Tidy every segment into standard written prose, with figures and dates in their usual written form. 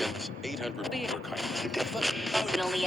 It's 800 meter kind. Only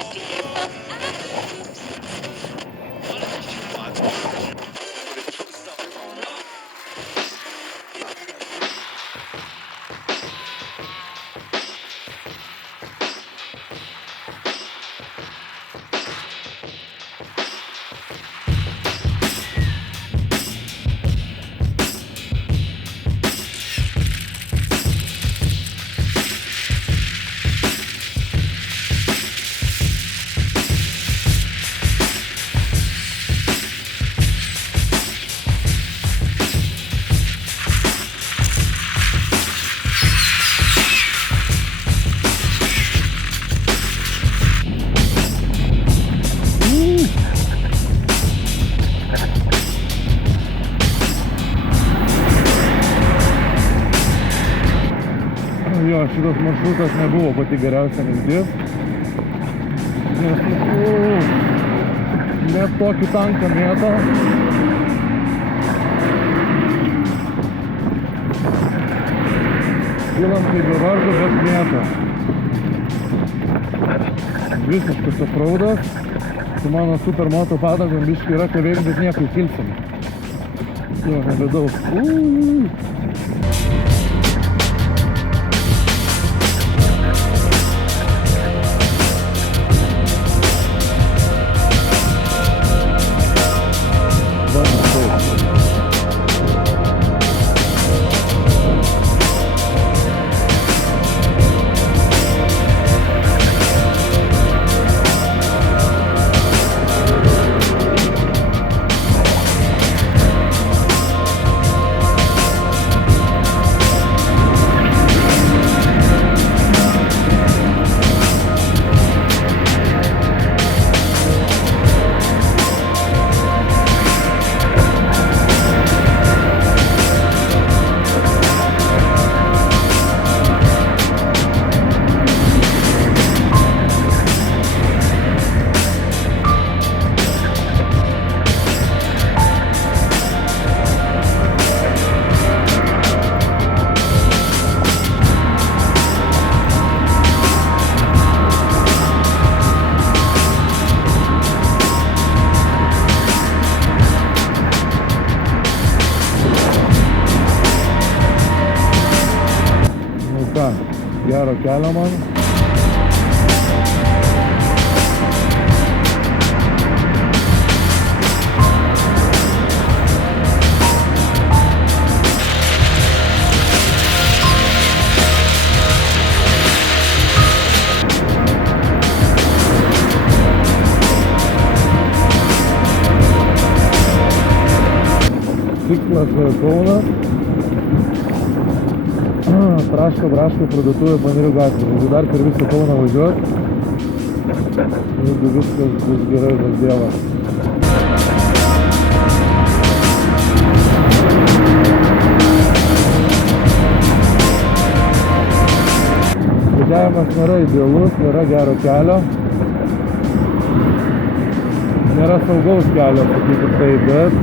Jo, šitas maršrutas nebuvo pati geriausia mintis, nes net tokį tanką mėto. Pilam kaip be vargo, bet mėto. Visiškas offroadas, su mano supermoto padangom biškai yra kavėm, bet nieko įkilsim. Jo, nebedaug. Gero kelio man. Tikslas Kaunas. Braško parduotuvė Panerių gatvė. Jeigu dar per visą Kauną važiuot, jeigu viskas bus gerai, tas dievas. Važiavimas nėra idealus, nėra gero kelio. Nėra saugaus kelio, sakykim tai, bet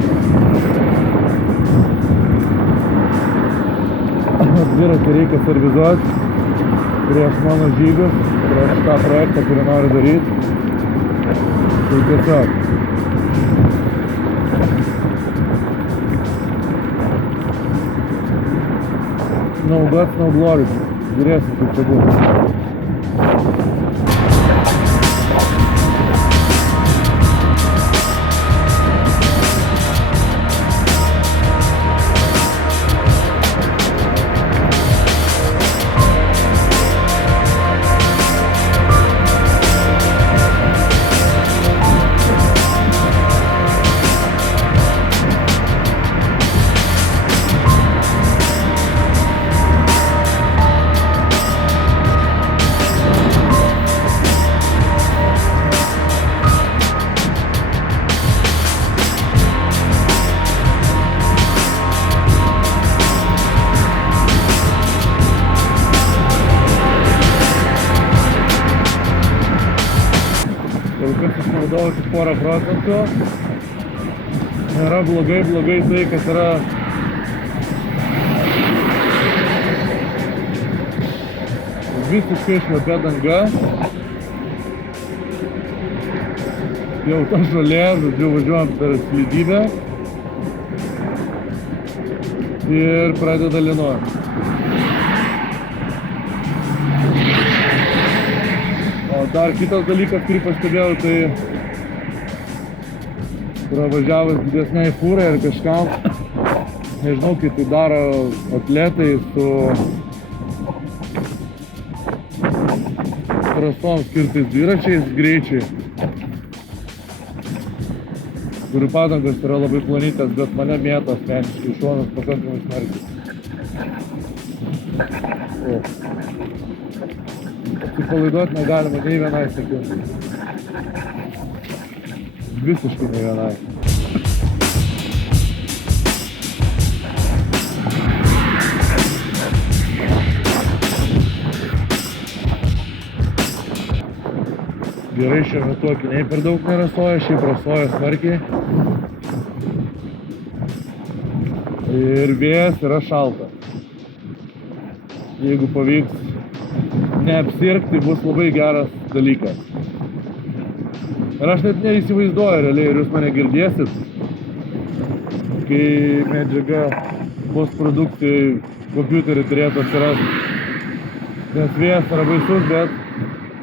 dviratį reikia servizuoti prieš mano žygius, prieš tą projektą, kurį noriu daryti. Tai tiesiog. No guts, no glory. Žiūrėsim, kaip čia bus. Išnaudojau tik porą procentų. Nėra blogai tai, kas yra visiškai šlapia danga. Jau ta žolė, žodžiu, važiuojam per slidybę ir pradeda lynuoti. O dar kitas dalykas, kurį pastebėjau, tai pravažiavus didesniai fūrai ir kažkam, nežinau, kaip tai daro atletai su trasom skirtais dviračiais greičiai, kurių padangos yra labai plonytės, bet mane mėto asmeniškai šonas pakankamai smarkiai. Atsipalaiduoti negalima nei vienai sekundai. Visiškai nei vienai. Gerai, šiuo metu akiniai per daug nerasoja, šiaip rasoja smarkiai. Ir vėjas yra šalta. Jeigu pavyks neapsirgti, bus labai geras dalykas. Ir aš net neįsivaizduoju realiai, ir jūs mane girdėsit, kai medžiaga postprodukcijai kompiuterį turėtų atsirasti. Nes vėjas yra baisus, bet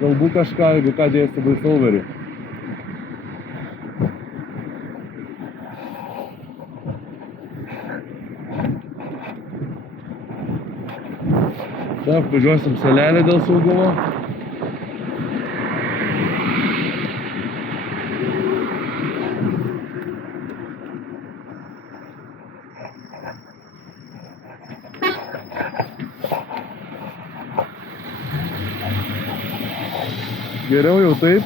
galbūt kažką, jeigu ką dėsiu voiceoverį. Taip, važiuosim salelę dėl saugumo. Geriau jau taip,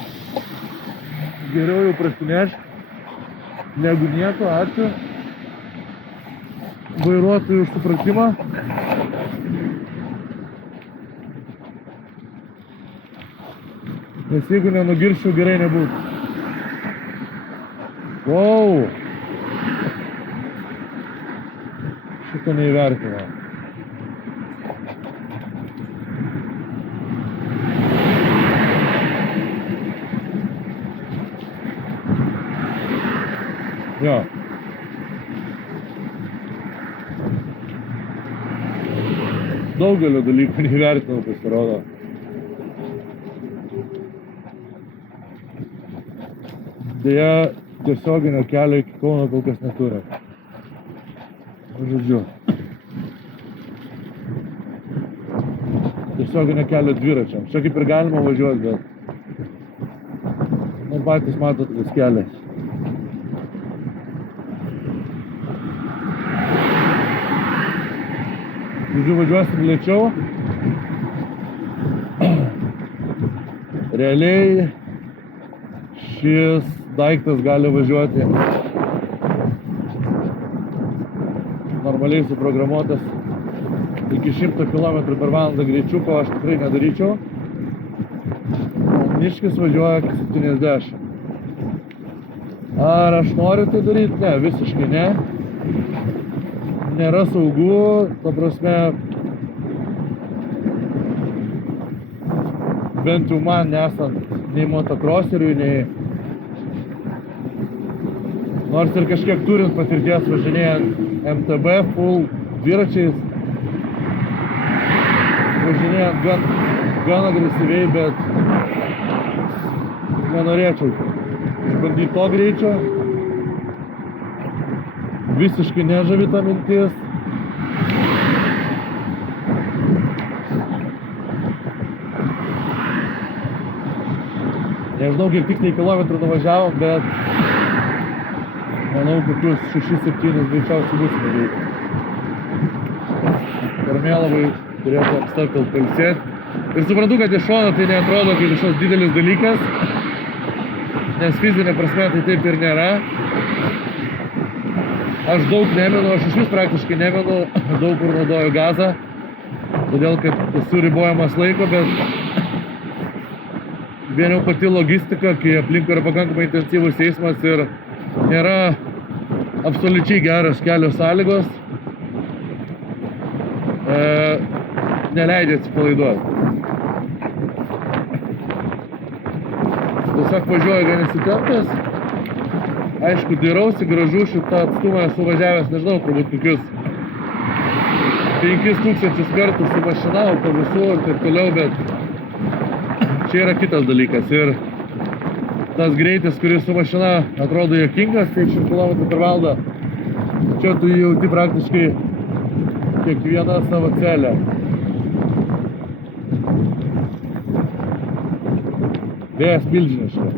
geriau jau prasinešti, negu nieko, ačiū vairuotojui už supratimą. Nes jeigu nenugirščiau, gerai nebūtų. Wow! Šitą neįvertinau. Jo. Daugelio dalykų neįvertinau, pasirodo. Deja, tiesioginio kelio iki Kauno kol kas neturi. Žodžiu. Tiesioginio kelio dviračiams. Čia kaip ir galima važiuoti, bet patys matot tas kelias. Žodžiu, važiuosim lėčiau. Realiai šis daiktas gali važiuoti normaliai suprogramuotas iki 100 km/h greičiu, ko aš tikrai nedaryčiau. Niškis važiuoja iki 70. Ar aš noriu tai daryti? Ne, visiškai ne. Nėra saugu, ta prasme, bent jau man nesant nei motokroseriui, nei nors ir kažkiek turint patirties važinėjant MTB full dviračiais, važinėjant gan agresyviai, bet nenorėčiau išbandyti to greičio. Visiškai nežavi ta mintis. Nežinau, kiek tiksliai kilometrų nuvažiavom, bet manau, kokius 6-7 greičiausiai būsime veikti. Karmėlavai turėtų apstarkalt pailsėti. Ir suprantu, kad iš šono tai neatrodo kaip kažkoks didelis dalykas, nes fizinė prasme tai taip ir nėra. Aš daug neminu, aš iš vis praktiškai neminu, daug kur naudoju gazą, todėl kad esu ribojamas laiko, bet vien jau pati logistika, kai aplinkui yra pakankamai intensyvus eismas ir nėra absoliučiai geros kelio sąlygos, neleidžia atsipalaiduoti. tiesiog važiuoju gan įsitempęs. Aišku, dairausi, gražu, šitą atstumą esu važiavęs, nežinau, turbūt kokius 5000 kartų su mašina, autobusu ir taip toliau, bet čia yra kitas dalykas. Ir tas greitis, kuris su mašina atrodo juokingas, 50 km/h, čia tu jauti praktiškai kiekvieną savo celę. Vėjas milžiniškas.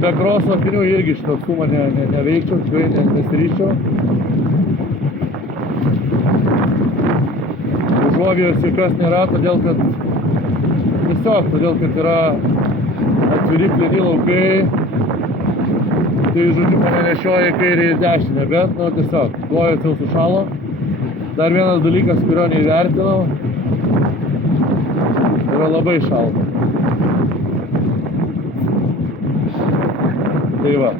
Be kroso akinių irgi šitą atstumą neveikčiau, tikrai nesiryščiau. Užuovijos jokios nėra, todėl kad yra atviri pleni laukai. Tai žodžiu mane nešioja į kairę ir dešinę, bet tiesiog kojos jau sušalo. Dar vienas dalykas, kurio neįvertinau, yra labai šalta. Tai va.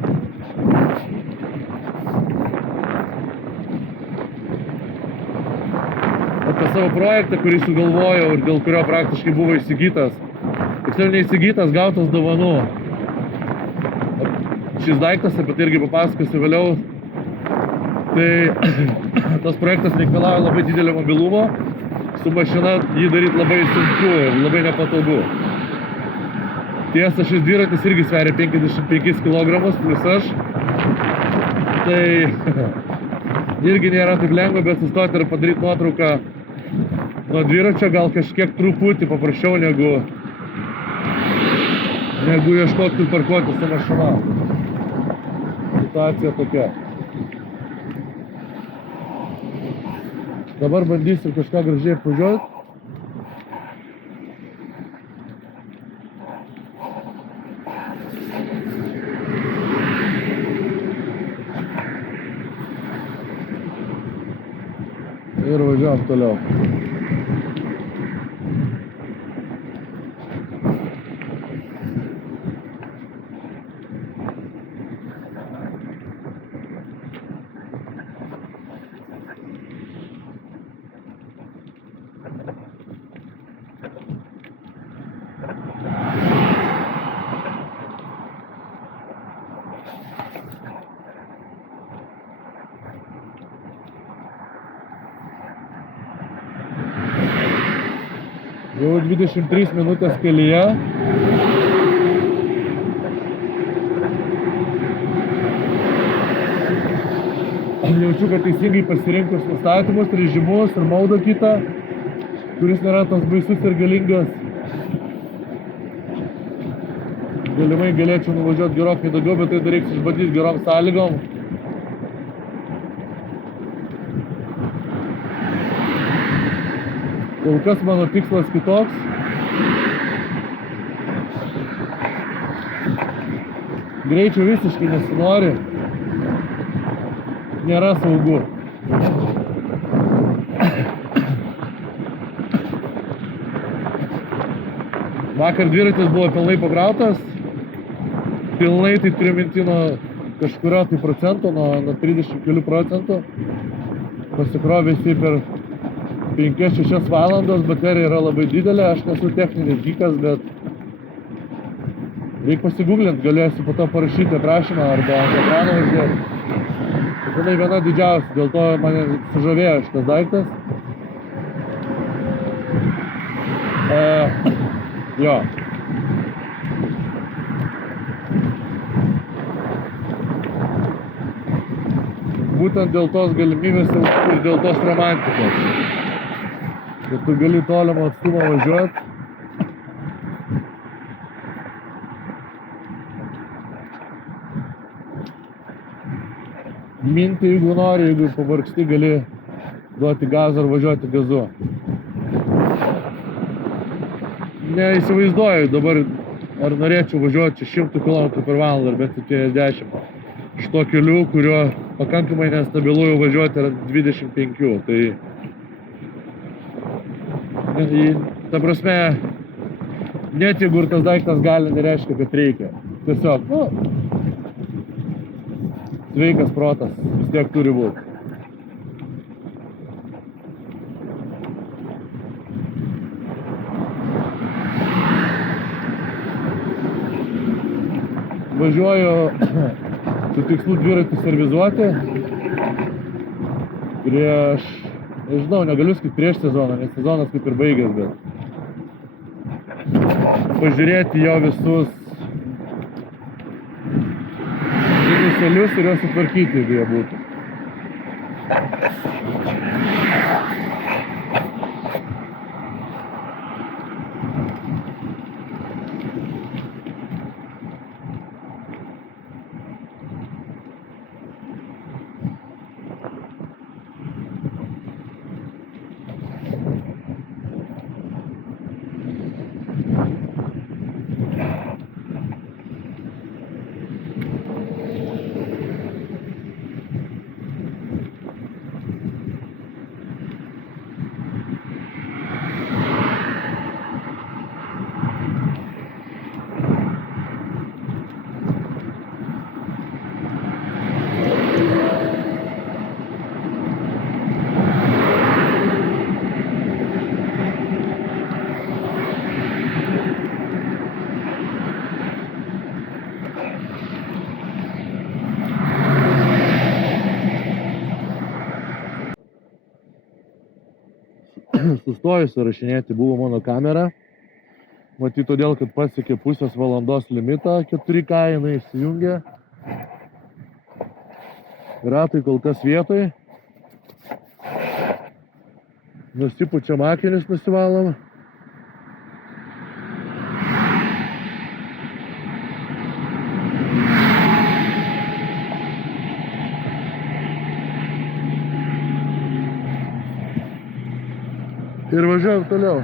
Apie savo projektą, kurį sugalvojau ir dėl kurio praktiškai buvo įsigytas. Tiksliau neįsigytas, gautas dovanų. Šis daiktas, apie tai irgi papasakosiu vėliau. Tai tas projektas reikalauja labai didelio mobilumo. Su mašina jį daryti labai sunku ir labai nepatogu. Tiesa, šis dviratis irgi sveria 55 kg plus aš. Tai irgi nėra taip lengva, bet sustoti ir padaryti nuotrauką nuo dviračio gal kažkiek truputį paprasčiau negu ieškoti ir parkuoti su mašina. Situacija tokia. Dabar bandysiu kažką gražiai apvažiuoti. Ir važiuojam toliau. Jau 23 minutės kelyje. Jaučiu, kad teisingai pasirinkus nustatymus, režimus ir maudą kitą, kuris nėra tas baisus ir galingas. Galimai galėčiau nuvažiuoti gerokai daugiau, bet tai dar reiks išbandyti gerom sąlygom. Kol kas mano tikslas kitoks. Greičio visiškai nesinori. Nėra saugu. Vakar dviratis buvo pilnai pakrautas. Pilnai tai turiu minti nuo kažkurio tai procento, nuo 30 kelių procentų. Pasikrovė jisai per 5-6 valandos, baterija yra labai didelė, aš nesu techninis geekas, bet reikia pasigūglint, galėsiu po to parašyti aprašymą arba ant ekrano uždėti. Tai viena didžiausia, dėl to mane sužavėjo šitas daiktas. Jo. Būtent dėl tos galimybės ir dėl tos romantikos. Kad tu gali tolimą atstumą važiuoti. Minti, jeigu nori, jeigu pavargsti, gali duoti gazą ar važiuoti gazu. Neįsivaizduoju dabar, ar norėčiau važiuoti 100 km/h ar bent 70. Šito keliu, kurio pakankamai nestabilu jau važiuoti yra 25. Tai ta prasme, net jeigu ir tas daiktas gali, nereiškia, kad reikia. Tiesiog, sveikas protas vis tiek turi būti. važiuoju su tikslu dviratį servizuoti prieš, nežinau, negaliu sakyti prieš sezoną, nes sezonas kaip ir baigęs, bet pažiūrėti jo visus minuselius ir juos sutvarkyti, jeigu jie būtų. Sustojus įrašinėti buvo mano kamera. Matyt, todėl, kad pasiekė pusės valandos limitą, 4K jinai įsijungė. Ratai kol kas vietoj. Nusipučiam akinius, nusivalom. Ir važiuojam toliau.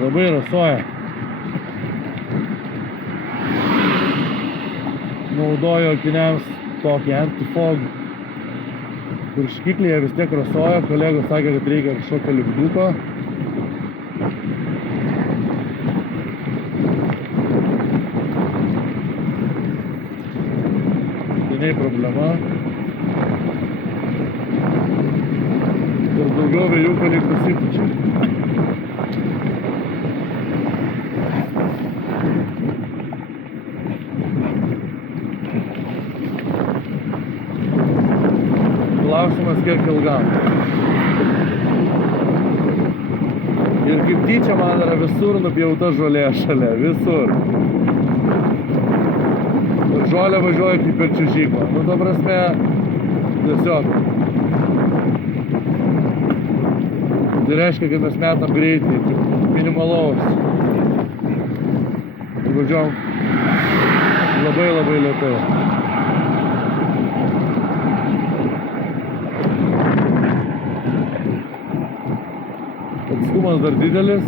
Labai rasoja. Naudoju akiniams tokį antifog. Purškiklėje vis tiek rasoja, kolegos sakė, kad reikia kažkokio lipduko. Tai nei problema. Ir daugiau vėjų palik pasipučia. Klausimas kiek ilgam. Ir kaip tyčia man yra visur nupjauta žolė šalia, visur. Ir žolė važiuoja kaip per čiuožyklą. Nu, ta prasme, tiesiog. Tai reiškia, kad mes metam greitį, minimalaus. Ir važiuojam labai lėtai. Atstumas dar didelis.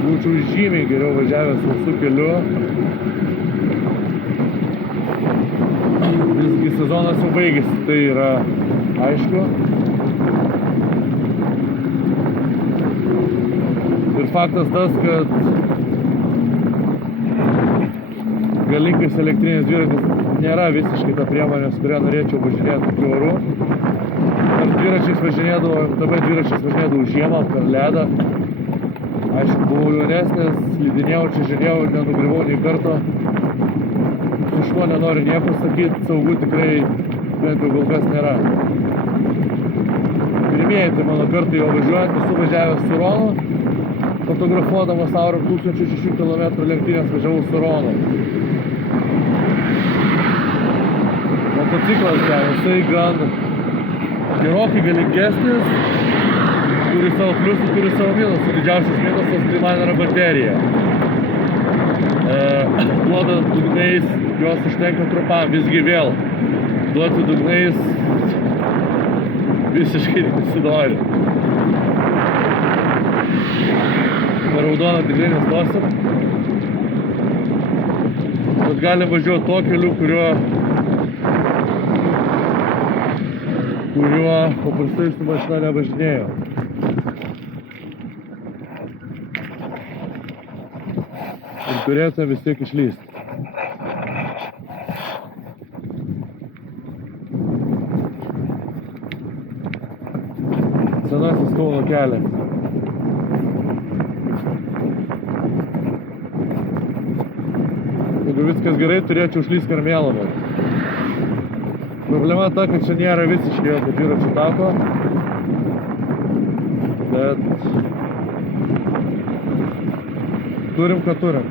Būčiau žymiai geriau važiavęs sausu keliu. Visgi sezonas jau baigėsi, tai yra aišku. Ir faktas tas, kad galingais elektrinis dviratis nėra visiškai ta priemonė, su kuria norėčiau važinėti tokiu oru. Nors dviračiais važinėdavau, MTB dviračiais važinėdavau žiemą per ledą. Aišku, buvau jaunesnis, slidinėjau, čiuožinėjau, nenugriuvau nei karto. Su šuo nenoriu nieko sakyti, saugų tikrai bent jau kol kas nėra. Pirmieji tai mano kartai jau važiuojant, esu važiavęs su Ronu, fotografuodamas Aurum 1600 km lenktynės važiavau su Ronu. Motociklas ten, jisai gan gerokai galingesnis, turi savo pliusų, turi savo minusų. Didžiausias minusas tai man yra baterija. Duodant dugnais, jos užtenka trumpam, visgi vėl. Duoti dugnais visiškai nesinori. Per raudoną tikrai nestosim. Bet galim važiuoti tuo keliu, kuriuo paprastai su mašina nevažinėjo. Ir turėtume vis tiek išlysti. Senasis Kauno kelias. Jeigu viskas gerai, turėčiau užlysti Karmėlavą. Problema ta, kad čia nėra visiškai jokio dviračių tako, bet turim, ką turim.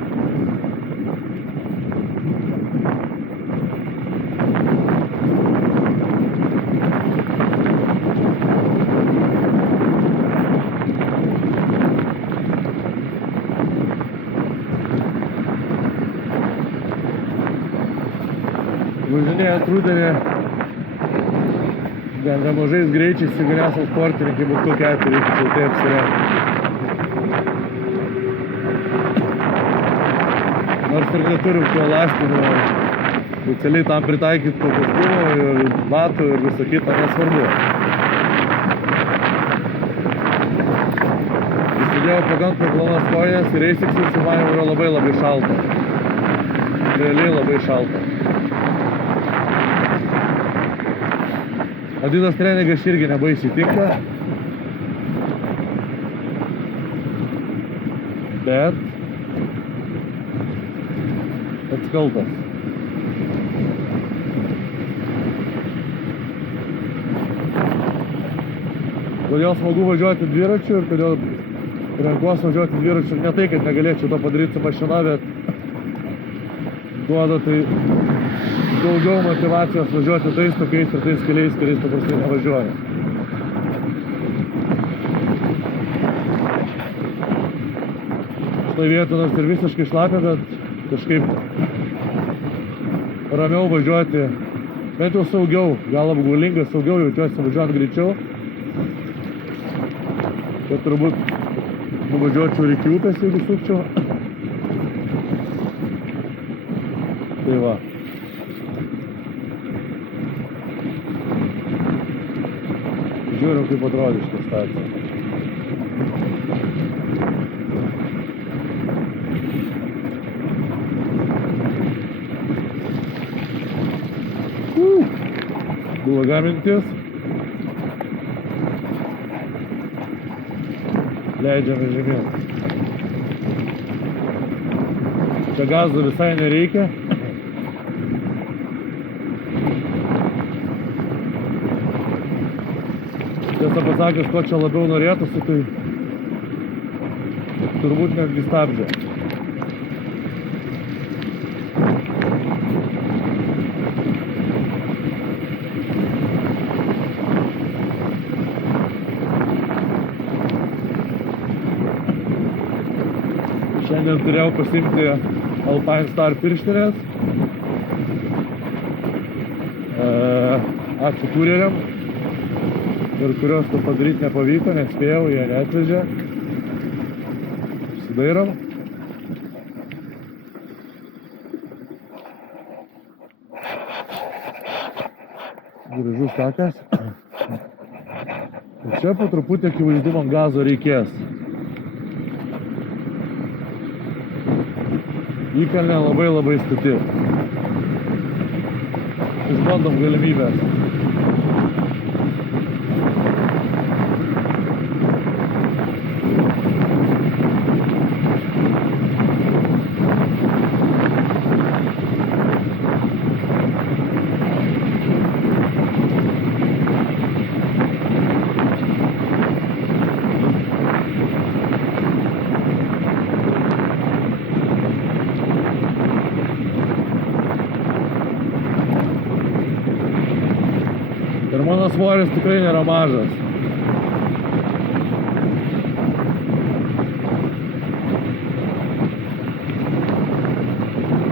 Važinėjant rudenį gan nemažais greičiais, jeigu nesam sportininkai, bet kokiu atveju reikia šiltai apsirengti. Nors ir neturim tų elastinių, specialiai tam pritaikytų kostiumų ir batų ir viso kita, nesvarbu. Įsidėjau pakankamai plonas kojines ir Asics su manim yra labai šalta. Realiai labai šalta. Adidas treningas irgi nebaisiai tinka, bet atskaltas. Kodėl smagu važiuoti dviračiu ir kodėl renkuosi važiuoti dviračiu, ne tai, kad negalėčiau to padaryti su mašina, bet duoda tai daugiau motivacijos važiuoti tais tokiais ir tais keliais, kuriais paprastai nevažiuoja. Štai vietą nors ir visiškai šlapia, bet kažkaip ramiau važiuoti, bent jau saugiau, gal apgaulingai saugiau jaučiuosi važiuojant greičiau. Bet turbūt nuvažiuočiau ir iki upės, jeigu sukčiau. Tai va. Žiūrim, kaip atrodė šitą staciją. Bloga mintis. Leidžiame žemyn. Čia gazo visai nereikia. Tiesą pasakius, ko čia labiau norėtųsi, tai turbūt netgi stabdžio. Šiandien turėjau pasiimti Alpinestar pirštinės. Ačiū kurjeriam. Ir kurios to padaryti nepavyko, nespėjau, jie neatvežė. Apsidairom. Gražus takas. Ir čia po truputį akivaizdu man gazo reikės. Įkalnė labai stati. Išbandom galimybės. Ir mano svoris tikrai nėra mažas.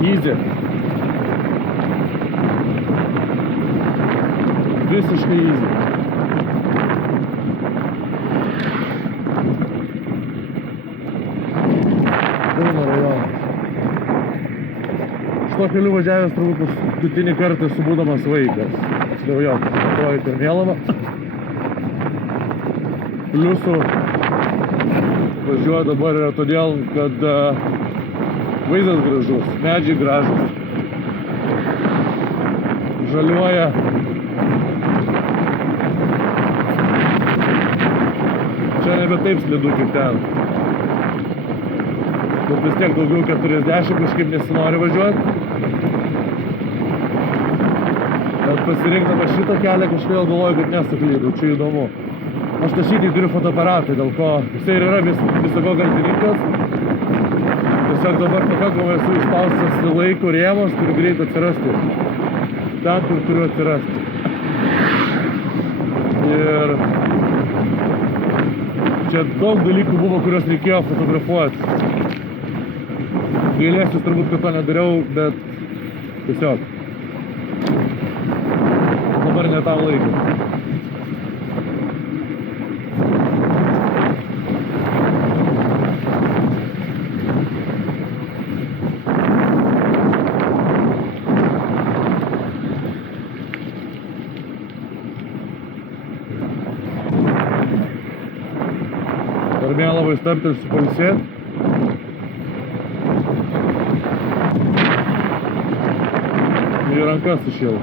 easy. Visiškai easy. Kauno rajonas. Šituo keliu važiavęs turbūt paskutinį kartą esu būdamas vaikas. Tiksliau jo, antroji Karmėlava. Pliusų važiuoju dabar yra todėl, kad vaizdas gražus, medžiai gražus. Žaliuoja. Čia nebe taip slidu kaip ten. Bet vis tiek daugiau 40 kažkaip nesinori važiuoti. Bet pasirinkdamas šitą kelią kažkodėl galvoju, kad nesuklydau, čia įdomu. Aš tašytį turiu fotoaparatą, dėl ko jisai ir yra visako kaltininkas. Tiesiog dabar pakankamai esu įspaustas laiko rėmus, turiu greit atsirasti. Ten, kur turiu atsirasti. Ir čia daug dalykų buvo, kuriuos reikėjo fotografuoti. Gailėsiu turbūt, kad to nedariau, bet tiesiog dabar ne tam laikas. Karmėlavai stabtelsiu pailsėti. Ir rankas sušėlau.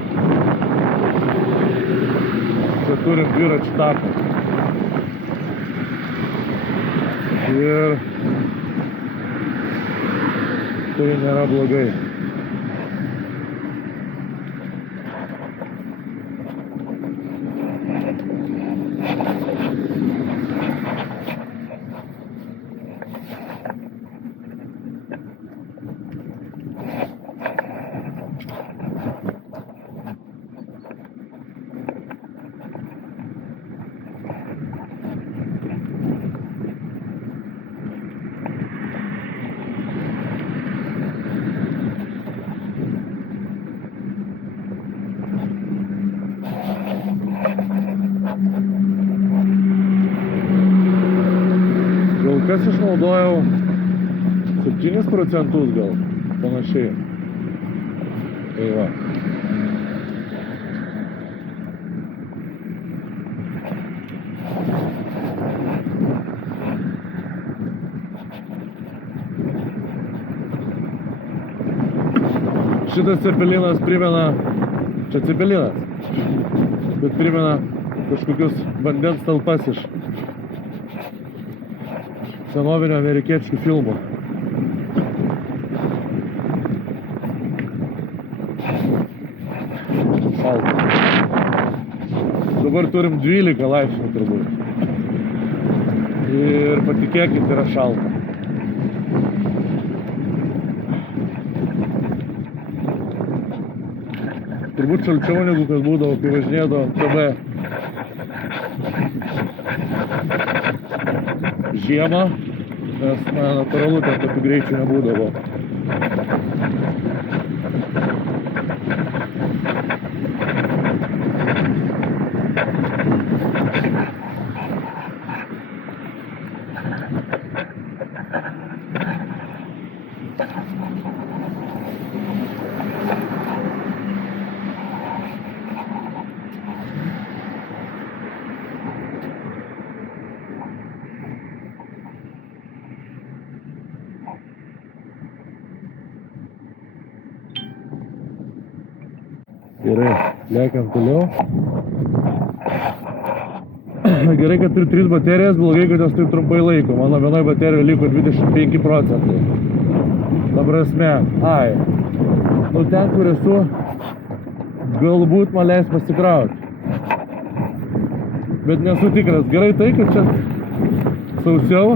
Čia turim dviračių taką. Ir tai nėra blogai. Kas išnaudojau 7% gal, panašiai. Tai va. Šitas cepelinas primena, čia cepelinas, bet primena kažkokius vandens talpas iš senovinio amerikiečių filmų. Šalta. Dabar turim 12 laipsnių turbūt. Ir patikėkit, yra šalta. Turbūt šalčiau negu kas būdavo, kai važinėdavo TB. Žiemą, nes natūralu ten tokių greičių nebūdavo. Gerai, lekiam toliau. Gerai, kad turiu 3 baterijas, blogai, kad jos taip trumpai laiko. Mano vienoj baterijoje liko 25%. Ta prasme, nu ten, kur esu, galbūt man leis pasikrauti. Bet nesu tikras. Gerai tai, kad čia sausiau.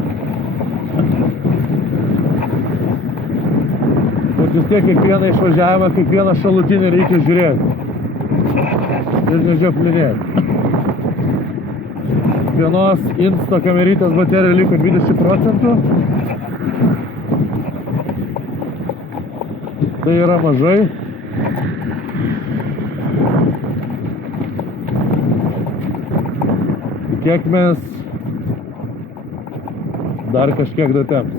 Bet vis tiek kiekvieną išvažiavimą, kiekvieną šalutinį reikia žiūrėti. Ir nežioplinėti. Vienos Insta kamerytės baterija liko 20%. Tai yra mažai. Tikėkimės, dar kažkiek datems.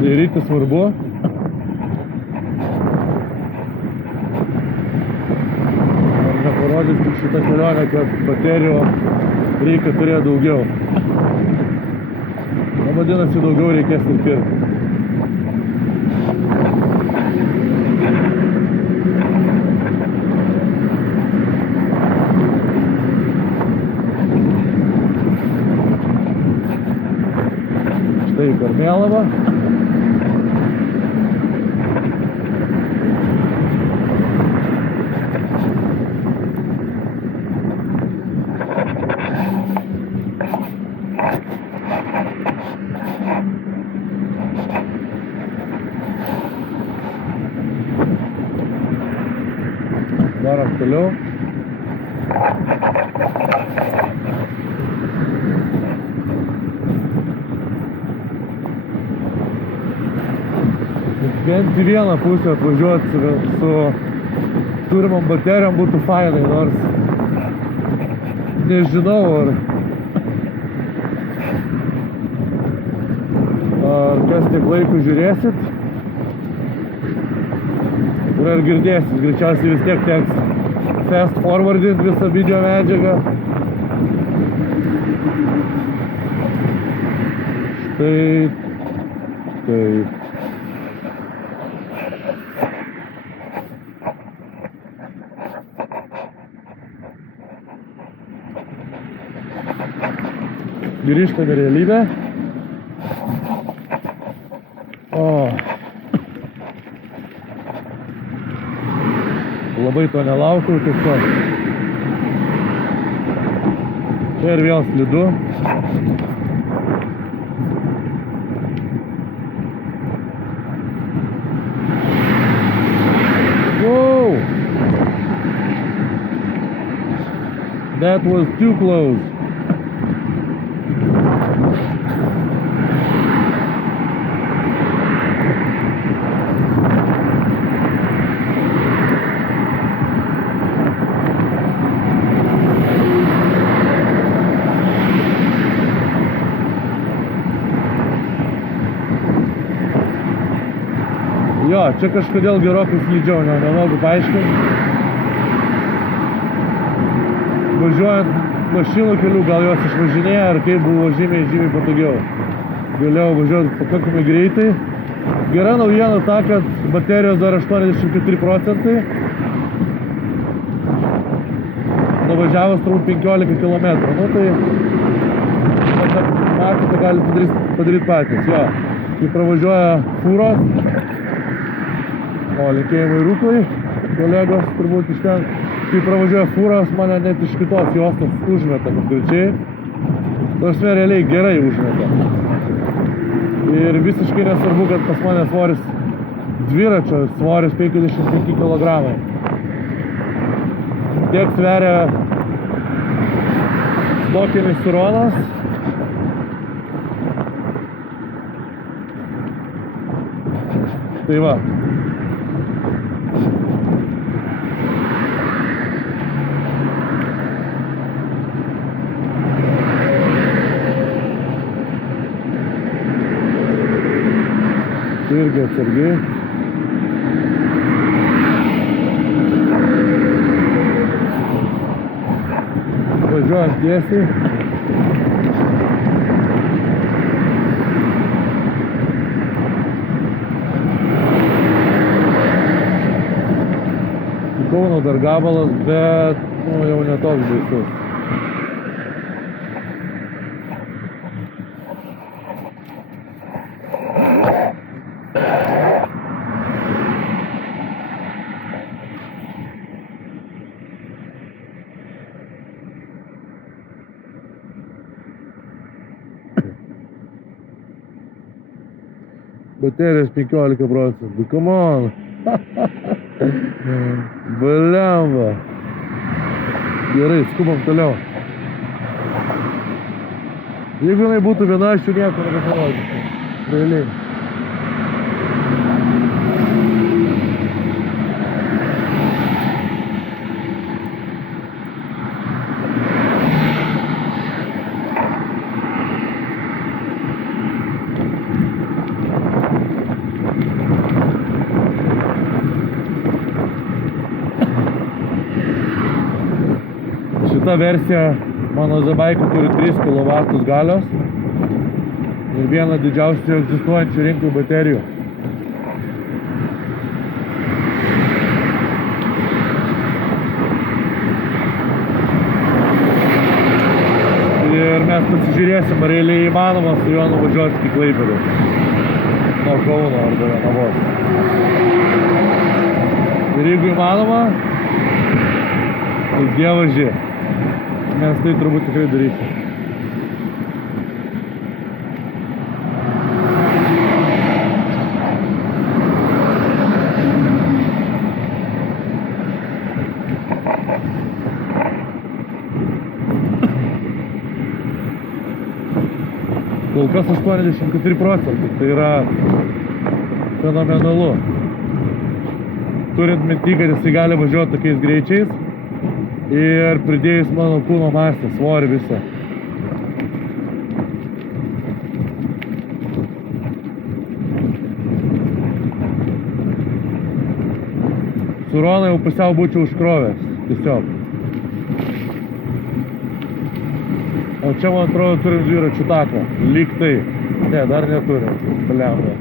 Daryti svarbu. Ar neparodys tik šitą kelionę, kad baterijų reikia turėti daugiau. O vadinasi, daugiau reikės ir pirkti. Štai Karmėlava. Darom toliau. Bent į vieną pusę atvažiuoti su turimam baterijom būtų fainai, nors nežinau, ar kas tiek laiko žiūrėsit ir ar girdėsit. Greičiausiai vis tiek teks fast forwardint visą video medžiagą. Štai taip. Grįžtame į realybę. Labai to nelaukiau, tiesiog. Čia ir vėl slidu. Whoa! That was too close. Jo, čia kažkodėl gerokai slydžiau, nemogu paaiškinti. Važiuojant mašinų kelių, gal jos išvažinėja, ar kaip buvo žymiai patogiau. Galėjau važiuoti pakankamai greitai. Gera naujiena ta, kad baterijos dar 84%. Nuvažiavus turbūt 15 km. Nu tai matyti gali padaryti patys. Jo, kai pravažiuoja fūros. O, linkėjimai Rūklai, kolegos turbūt iš ten. Kai pravažiuoja fūros, mane net iš kitos juostos užmeta konkrečiai. Prasme, realiai gerai užmeta. Ir visiškai nesvarbu, kad pas mane svoris dviračio, svoris 55 kg. Tiek sveria stokinis sironas. Tai va. Irgi atsargiai. Važiuojant tiesiai. Į Kauno dar gabalas, bet jau netoks baisus. Baterijos 15%. Come on. Blemba. Gerai, skubam toliau. Jeigu jinai būtų viena, aš jau nieko nebeparodyčiau. Realiai. Šita versija mano Zebaikų turi 3 kW galios ir vieną didžiausių egzistuojančių rinkų baterijų. Ir mes pasižiūrėsim, ar realiai įmanoma su juo nuvažiuoti iki Klaipėdos. Nuo Kauno arba Jonavos. Ir jeigu įmanoma, tai dievaži. Mes tai turbūt tikrai darysim. Kol kas 84 procentai, tai yra fenomenalu. Turint minty, kad jisai gali važiuoti tokiais greičiais ir pridėjus mano kūno masę, svorį visą. Su Rona jau pusiau būčiau užkrovęs, tiesiog. O čia, man atrodo, turim dviračių taką. Lyg tai. Ne, dar neturim. Blemba.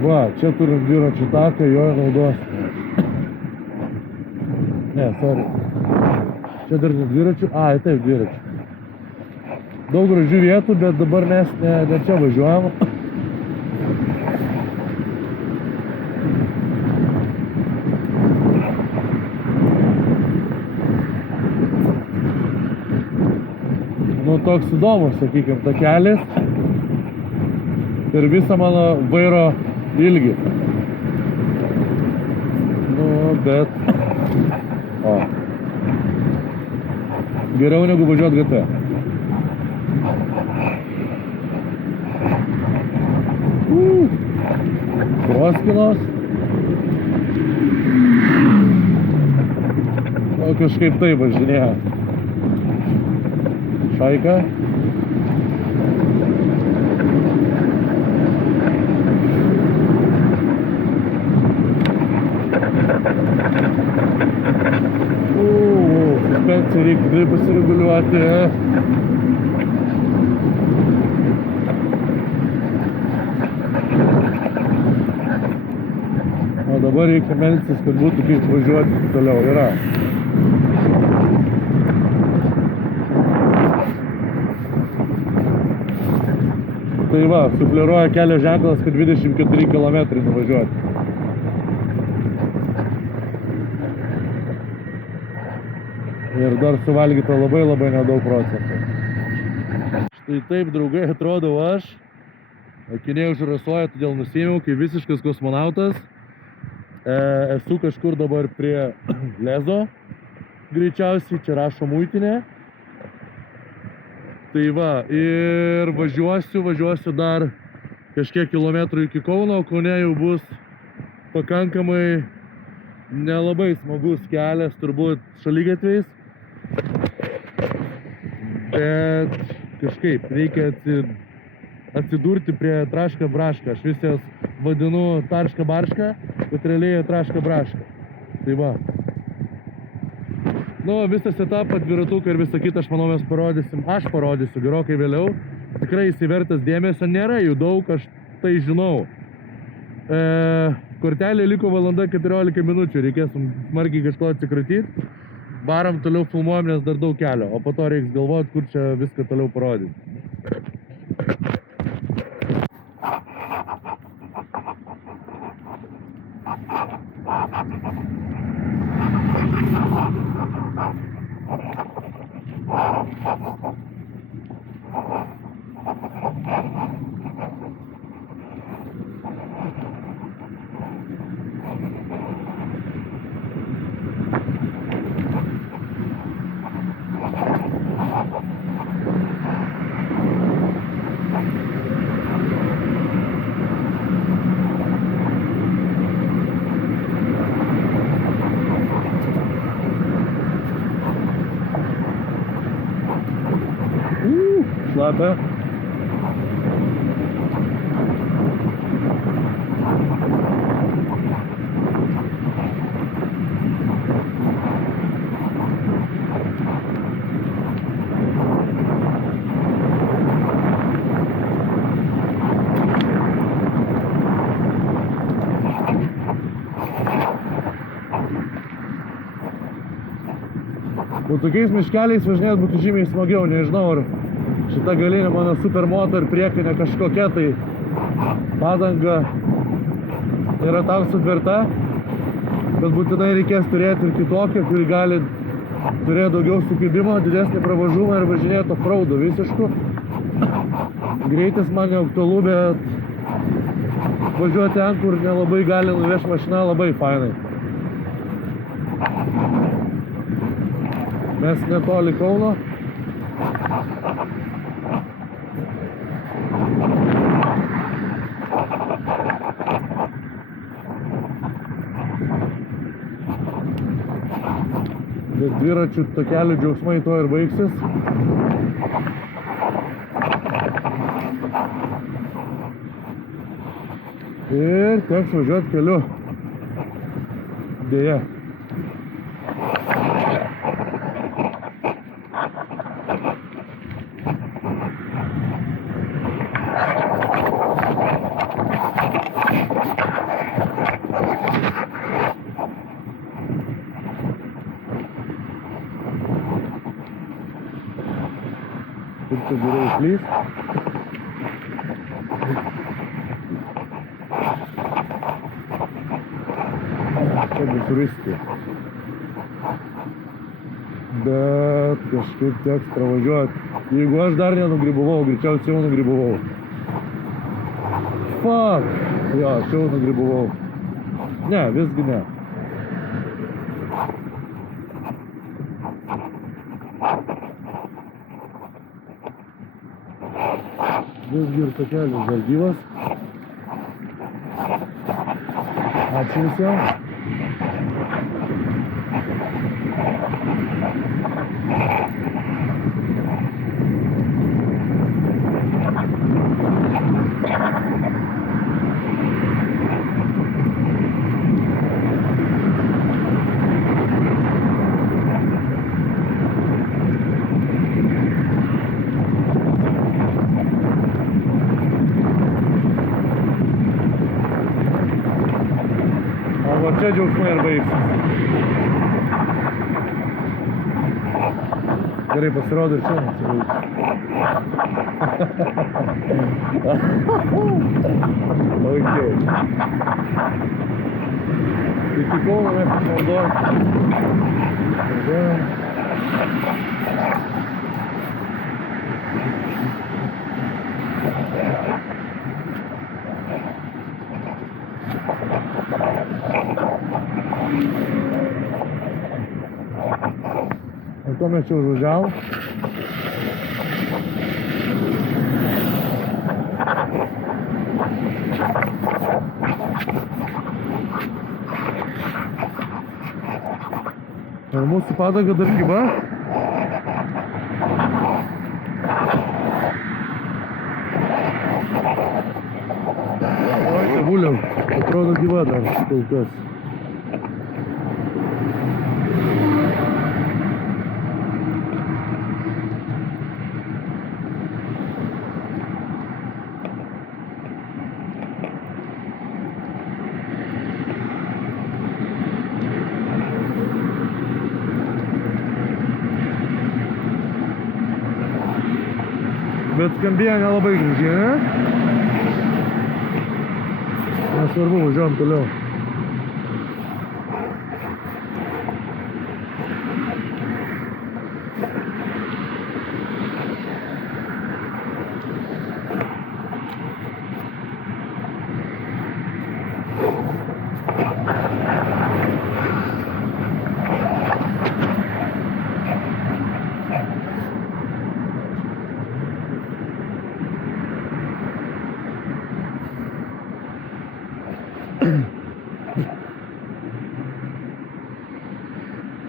Va, čia turim dviračių taką, jo naudosime. Ne, sorry. Čia dar ne dviračių, taip, dviračių. Daug gražių vietų, bet dabar mes ne čia važiuojam. Nu, toks įdomus, sakykime, takelis ir visą mano vairo ilgį. Nu, bet... O. Geriau negu važiuot gatve. Proskinos. O kažkaip tai važinėja. šaiką. Suspensiją reikia tikrai pasireguliuoti. O dabar reikia melstis, kad būtų kaip važiuoti toliau. Yra. Tai va, sufleruoja kelio ženklas, kad 24 km nuvažiuoti. Ir dar suvalgyta labai nedaug procentų. Štai taip, draugai, atrodau aš. Akiniai užrasuoja, todėl nusiėmiau kaip visiškas kosmonautas. Esu kažkur dabar prie Lezo. Greičiausiai čia rašo muitinė. Tai va, ir važiuosiu dar kažkiek kilometrų iki Kauno. Kaune jau bus pakankamai nelabai smagus kelias, turbūt šaligatviais. Bet kažkaip reikia atsidurti prie traška braška. Aš vis jas vadinu tarška barška, bet realiai traška braška. Tai va. Nu, visą setapą, dviratuką ir visą kitą, aš manau, mes parodysim. Aš parodysiu gerokai vėliau. Tikrai jisai vertas dėmesio. Nėra jų daug, aš tai žinau. Kortelė liko valanda 14 minučių. Reikės smarkiai kažko atsikratyti. Varam toliau filmuojam, nes dar daug kelio. O po to reiks galvoti, kur čia viską toliau parodyti. Šlapia. Po tokiais miškeliais važinėt būtų žymiai smagiau, nežinau, ar šita galinė mano supermoto ir priekinė kažkokia tai padanga yra tam sutverta, bet būtinai reikės turėti ir kitokią, kuri gali turėti daugiau sukibimo, didesnį pravažumą ir važinėti offroadu visišku. Greitis man neaktualu, bet važiuoti ten, kur nelabai gali nuvežti mašina, labai fainai. Mes netoli Kauno. Bet dviračių takelių džiaugsmai to ir baigsis. Ir teks važiuoti keliu. Deja. Kaip čia geriau išlys. Čia bus riski. Bet kažkaip teks pravažiuoti. Jeigu aš dar nenugribavau, greičiausiai jau nugribavau. Fuck! Jo, aš jau nugribavau. Ne, visgi ne. Visgi ir takelis dar gyvas. Ačiū visiems. va čia džiaugsmai ir baigsis. Gerai, pasirodo ir čia nesibaigti. Okay. Iki Kauno mes naudojam. O to mes čia užvažiavom. Ir mūsų padanga dar gyva. Oi, tebuliau, atrodo gyva dar kol kas. Bet skambėjo nelabai gražiai, ne? Nesvarbu, važiuojam toliau.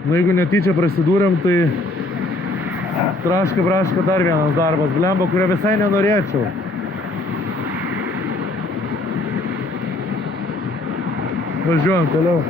Nu, jeigu netyčia prasidūrėm, tai traška dar vienas darbas, blemba, kurio visai nenorėčiau. Važiuojam toliau.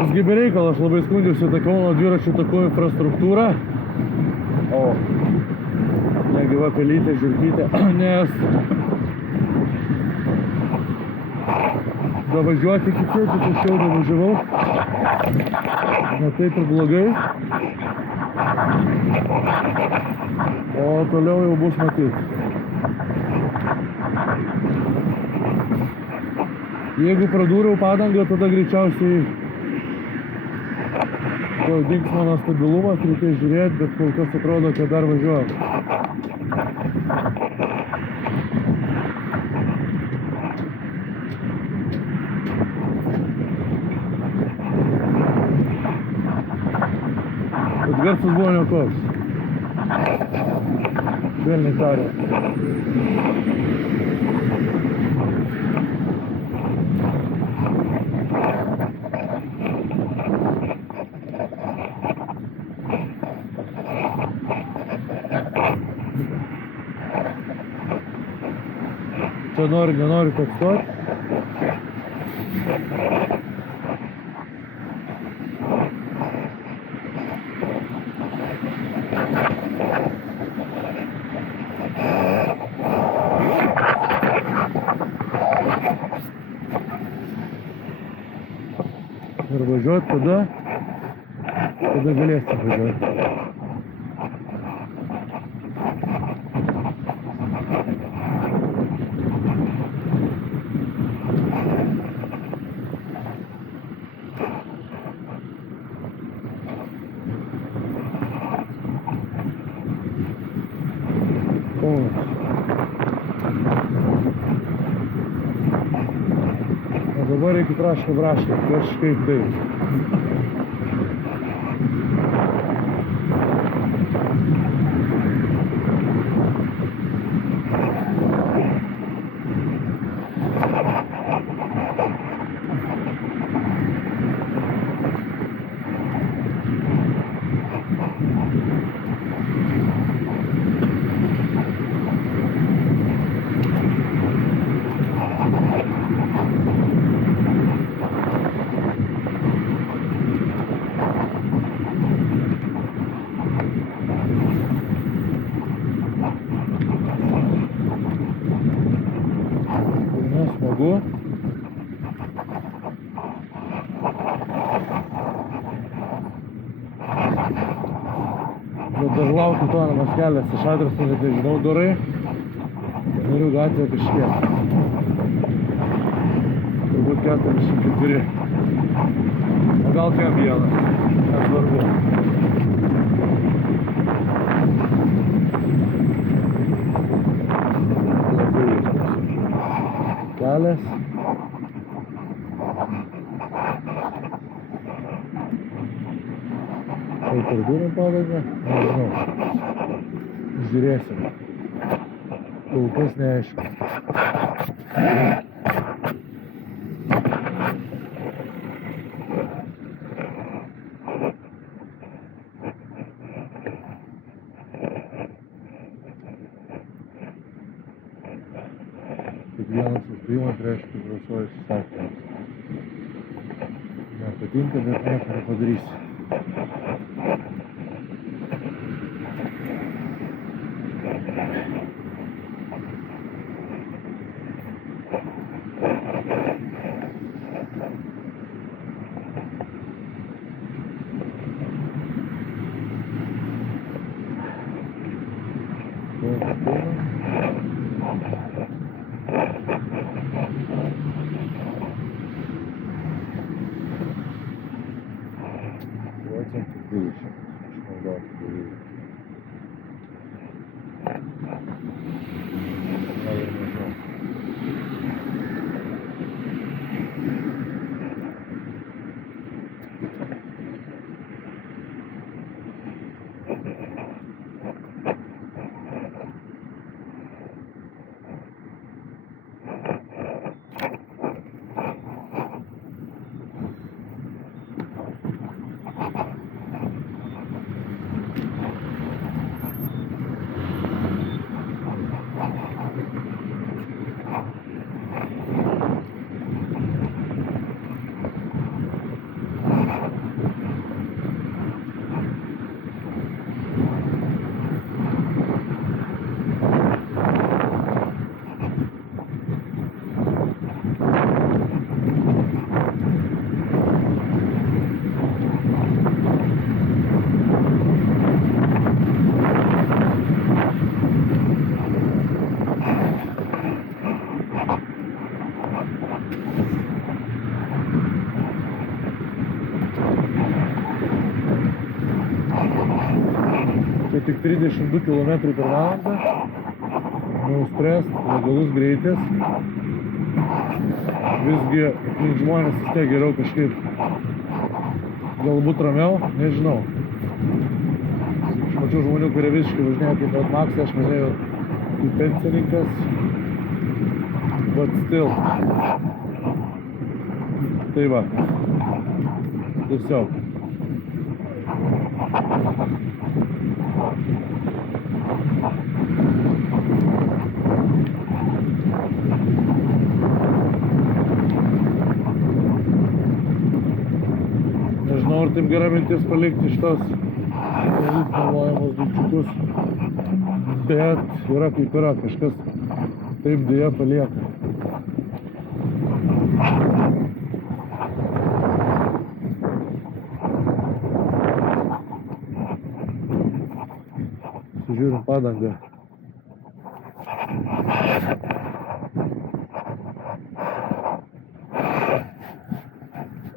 Visgi be reikalo, aš labai skundžiausi tą Kauno dviračių takų infrastruktūrą. O, negyva pelytė, žiurkytė, nes davažiuoti iki čia, tik anksčiau davažiavau. Ne taip ir blogai. O toliau jau bus matyti. Jeigu pradūriau padangą, tada greičiausiai dings mano stabilumas, reikės žiūrėti, bet kol kas atrodo, kad dar važiuojam. Bet garsas buvo nekoks. Švelniai tariant. to nori, nenori tekstuoti. Ir važiuoti kada galėsi važiuoti. Kaunas. O dabar reikia trašką brašką, kažkaip tai. Smagu. Bet dar laukiu tonamas kelias iš adreso, net nežinau dorai. Noriu gatvę kažkiek. Turbūt 44. O gal kem vienas. Nesvarbu. Kelias. Tai per durų pabaiga? Nežinau. Žiūrėsim. Kol kas neaišku. Kiekvienas sustojimas reiškia drąsuojas įsakymas. Nepatinka, bet nieko nepadarysi. Tai tik 32 km per valandą, neustres, legalus greitis. Visgi aplink žmonės vis tiek geriau kažkaip, galbūt ramiau, nežinau. Aš mačiau žmonių, kurie visiškai važinėjo kaip Mad Max'e, aš važinėjau kaip pensininkas, but still. Tai va, tiesiog. Nežinau, ar taip gera mintis palikti šitos nuomojamus daikčiukus, bet yra kaip yra, kažkas taip dėja palieka. Žiūrim padangą.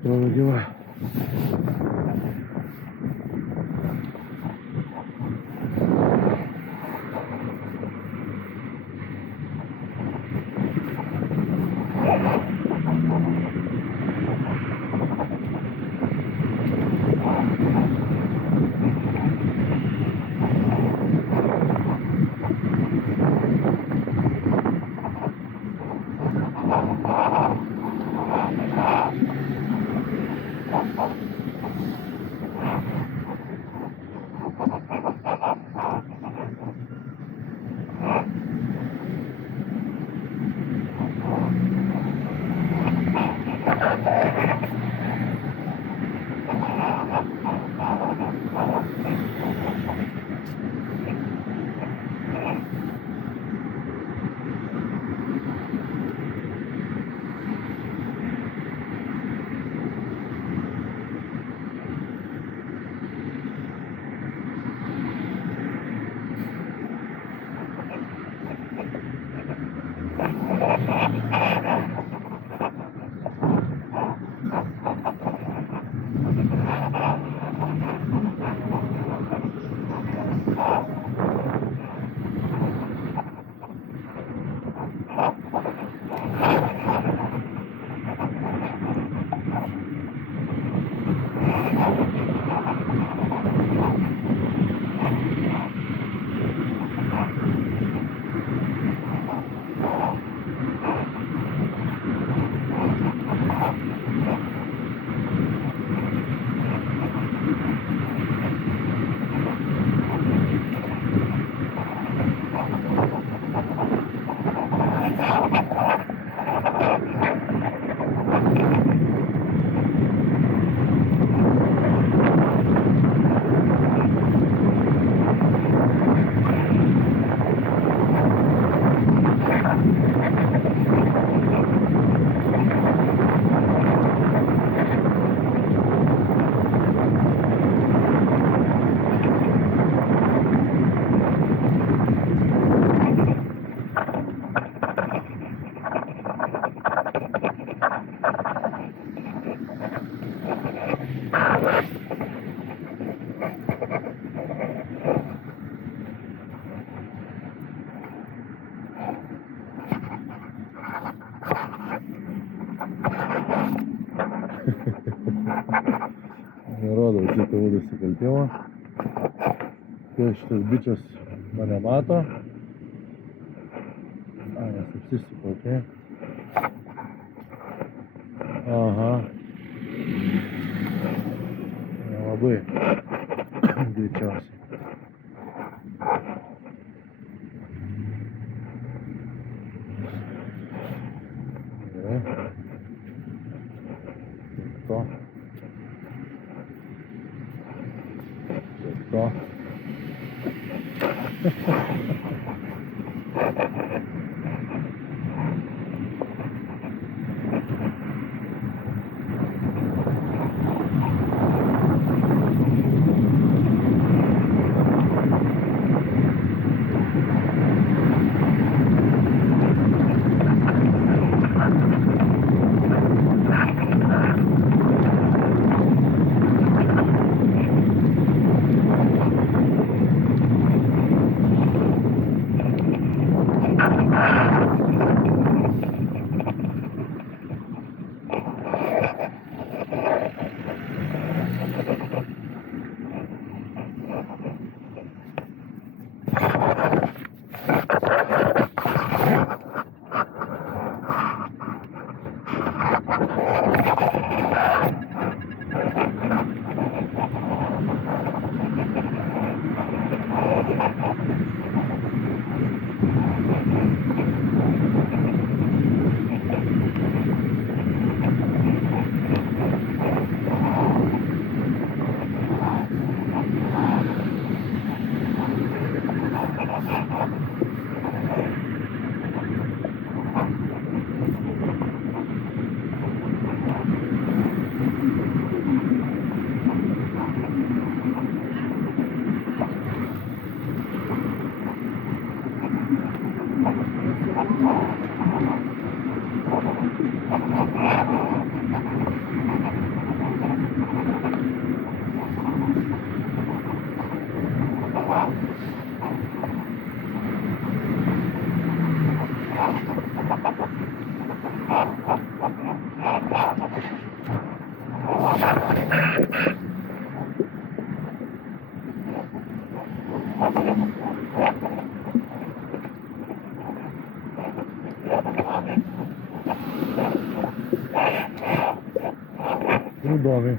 Atrodo gyva. Nerodau šitą nusikaltimą. Tai šitas bičias mane mato. Nes apsisuko, okei. Aha. Nelabai. Greičiausiai. Gerai. To. Трудові.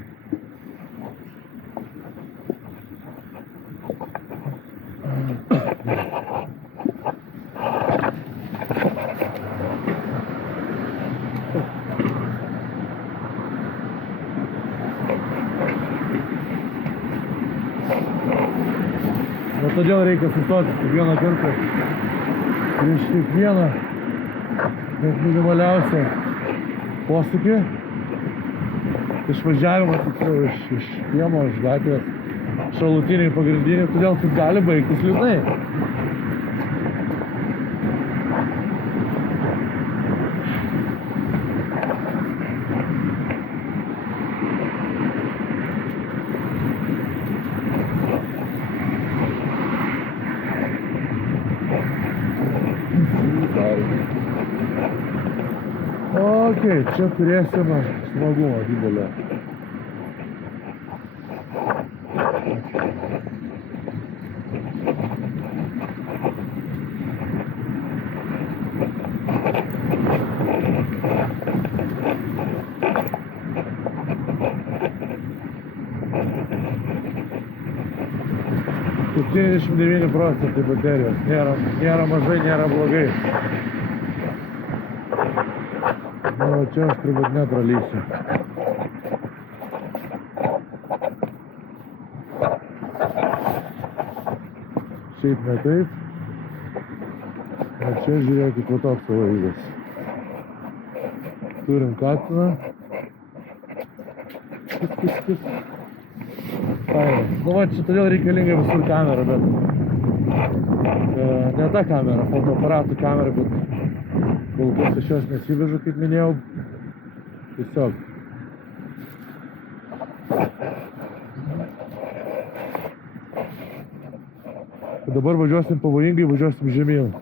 Ну todėl reikia sustoti kiekvieną kartą prieš kiekvieną net minimaliausią posūkį, išvažiavimą tiksliau iš kiemo, iš gatvės, šalutiniai pagrindiniai, todėl tai gali baigtis liūdnai. Okei, čia turėsime smagumą didelę. Tik 99% baterijos. Nėra mažai, nėra blogai. Nu, čia aš turbūt nepralysiu. Šiaip ne taip. O čia žiūrėkit, va toks vaizdas. Turim katiną. Kis. Faina. Nu va, čia todėl reikalinga visur kamera, bet ne ta kamera, fotoaparatų kamera, bet kol kas aš jos nesivežu, kaip minėjau. Tiesiog. Dabar važiuosim pavojingai, važiuosim žemyn.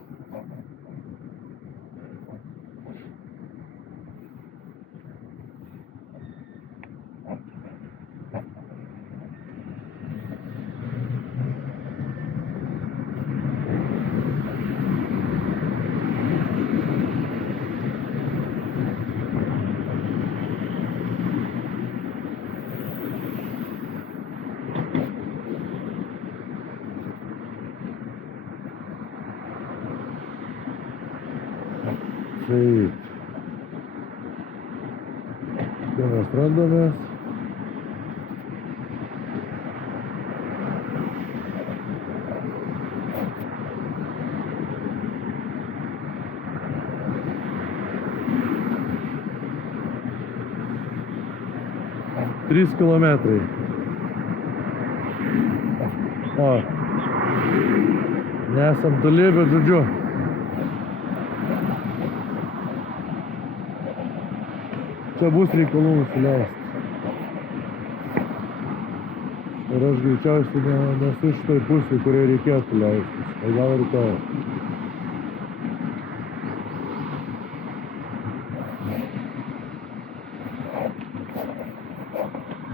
Taip. Čia mes randamės. Trys kilometrai. O. Nesam toli, bet žodžiu. Čia bus reikalų nusileisti. Ir aš greičiausiai nesu šitoj pusėj, kuriai reikėtų leistis. O gal rytoj.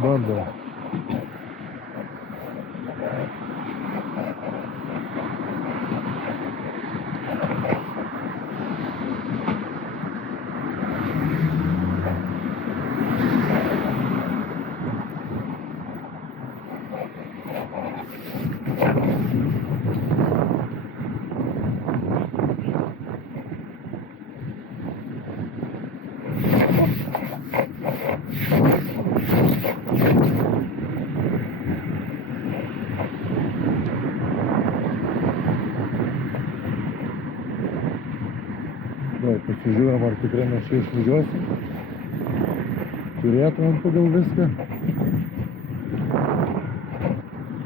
Bando. Pasižiūrėjom, ar tikrai mes čia išvažiuosim. Turėtumėm pagal viską.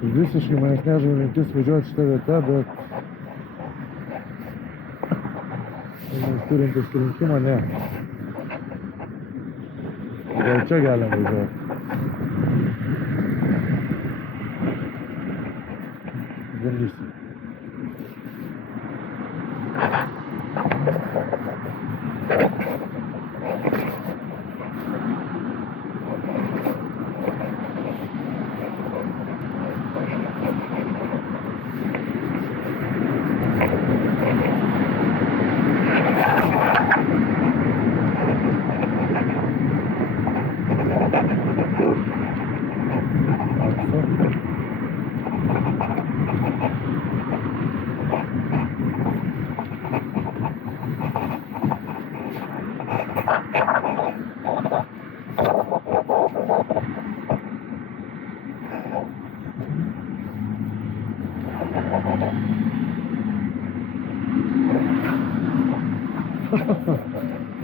Visiškai manęs nežavi mintis važiuoti šitą vietą, bet mes turim pasirinkimą, ne. Gal čia galim važiuoti. Bandysim.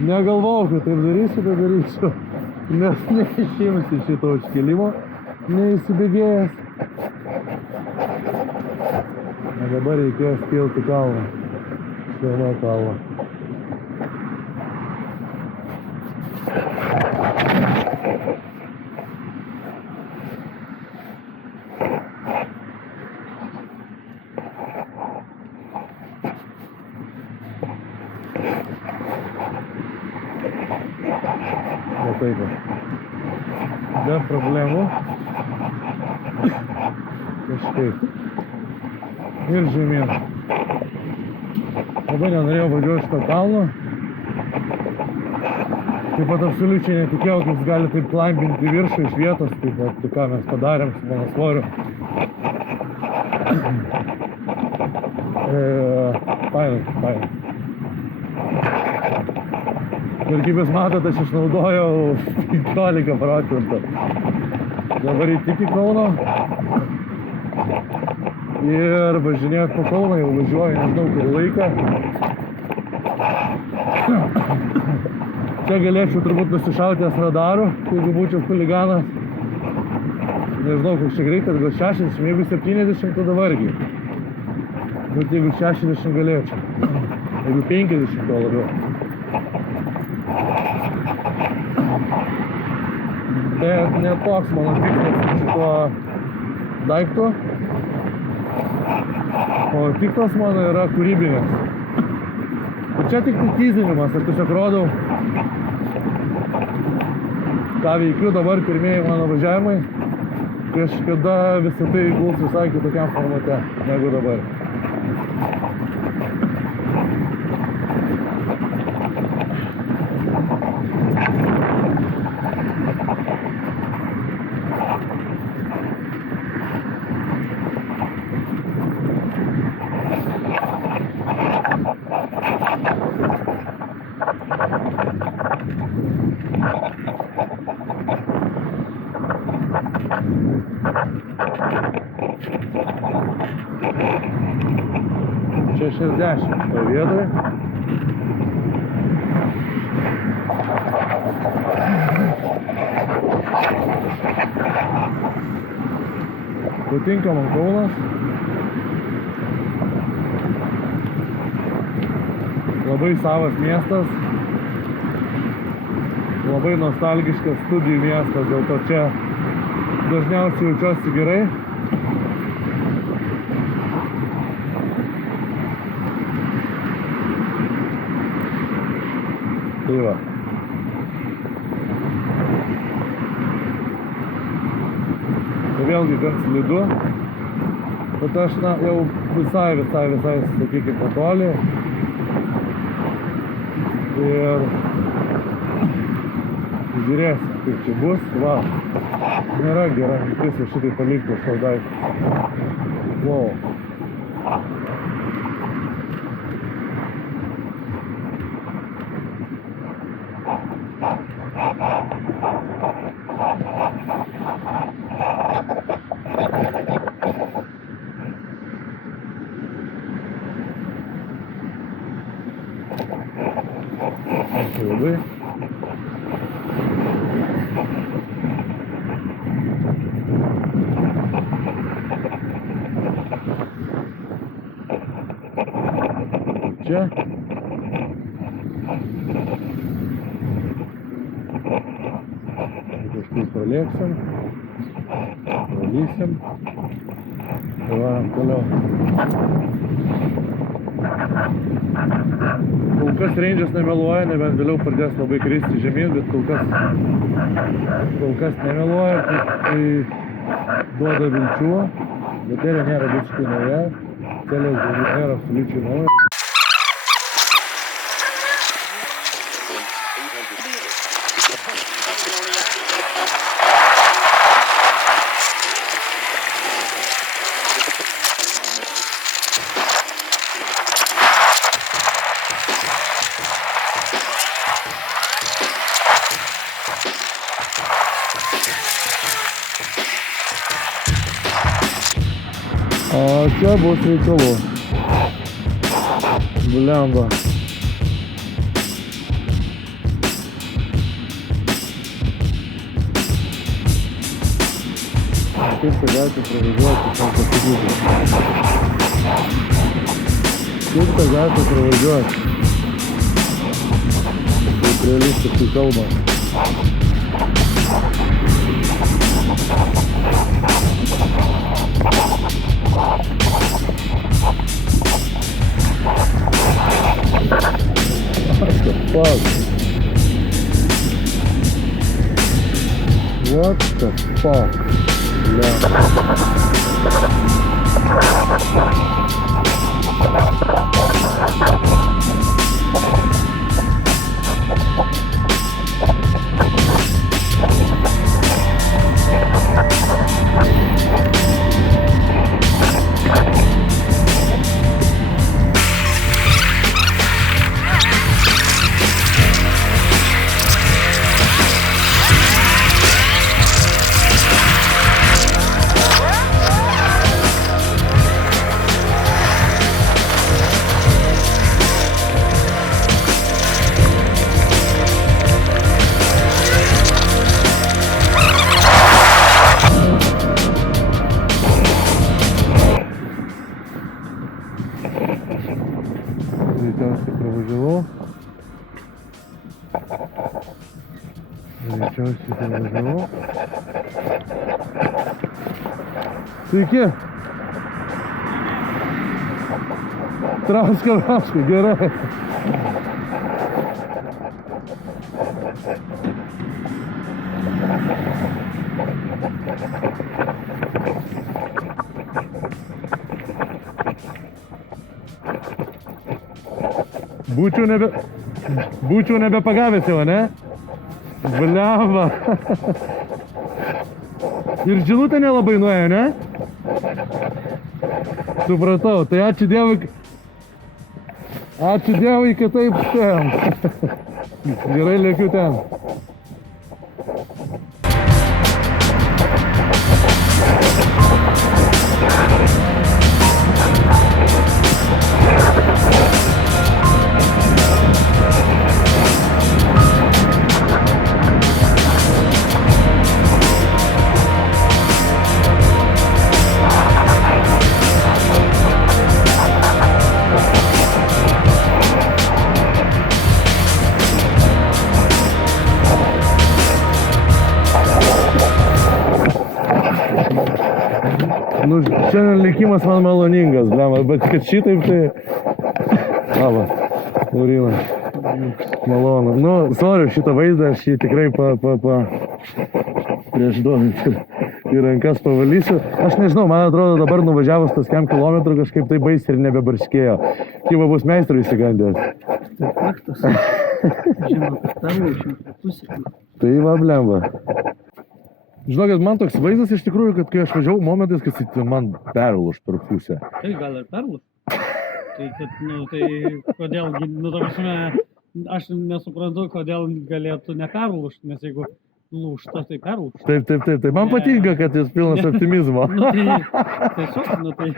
Negalvojau, kad taip darysiu, bet darysiu. Nes neišimsi šito užkelimo, neįsibėgėjęs. O dabar reikės kilti kalną. Švelno kalną. Taip. Be problemų. Kažkaip. Ir žemyn. Labai nenorėjau važiuoti šito kalno. Taip pat absoliučiai netikėjau, kad jis gali taip klambinti viršų iš vietos, taip pat, ką mes padarėm su mano svoriu. Fainai. Ir kaip jūs matote, aš išnaudojau 15 procentų. Dabar tik į Kauno. Ir važinėjot po Kauną, jau važiuoju, nežinau, kurį laiką. Čia galėčiau turbūt nusišauti ties radaru, jeigu būčiau chuliganas. Nežinau, koks čia greitas, gal 60, jeigu 70, tada vargiai. Bet jeigu 60 galėčiau. Jeigu 50, to labiau. Bet ne toks mano tikslas su šituo daiktu. O tikslas mano yra kūrybinės. Ir čia tik teasinimas, aš tiesiog rodau, ką veikiu dabar pirmieji mano važiavimai. Kažkada visą tai guls visai kitokiam formate negu dabar. Čia 60 šitoje vietoje. Patinka man Kaunas. Labai savas miestas. Labai nostalgiškas studijų miestas, dėl to čia dažniausiai jaučiuosi gerai. Tai va. Tai vėlgi gan slidu. Bet aš jau visai, sakykime, patoli. Ir žiūrėsim, kaip čia bus. Va. Nėra gera mintis ir šitai palikti savo daiktus. Wow. Ačiū labai. Čia. Тут пролėksim. Valysim. Ir varam toliau. Kol kas range'as nemeluoja, nebent vėliau pradės labai kristi žemyn, bet kol kas nemeluoja, tai duoda vilčių. Baterija nėra visiškai nauja, celės nėra absoliučiai nauja. 800 meters. O čia bus reikalų. Blemba. Kaip tai galite pravažiuoti, kam pasakyti? Kaip tai galite pravažiuoti? Kaip realistiškai kalbant. What the fuck? Yeah. Greičiausiai pravažiavau. Sveiki! Traška, gerai. Būčiau nebepagavęs jau, ne? Blemba. Ir žinutė nelabai nuėjo, ne? Supratau, tai ačiū Dievui. Ačiū Dievui, kad taip spėjom. Gerai lėkiu ten. Nu, šiandien likimas man maloningas, blemba, bet kad šitaip tai... Labą, Laurina. Malonu. Nu, sorry, šitą vaizdą aš jį tikrai prieš duodant į rankas pavalysiu. Aš nežinau, man atrodo dabar nuvažiavus tas kem kilometrų kažkaip tai baisiai ir nebebarškėjo. Kiva bus meistrų įsigandęs. Tai faktas. Žinau, kad perlaušim pusę. Tai va, blemba. Žinokit, man toks vaizdas iš tikrųjų, kad kai aš važiavau momentais, kad man perlūš per pusę. Tai gal ir perlūš. Tai, kodėl, nu, ta prasme, aš nesuprantu, kodėl galėtų neperlūšti, nes jeigu lūžta, tai perlūšta. Taip. Man patinka, kad jis pilnas optimizmo. Nu, tai tiesiog, tai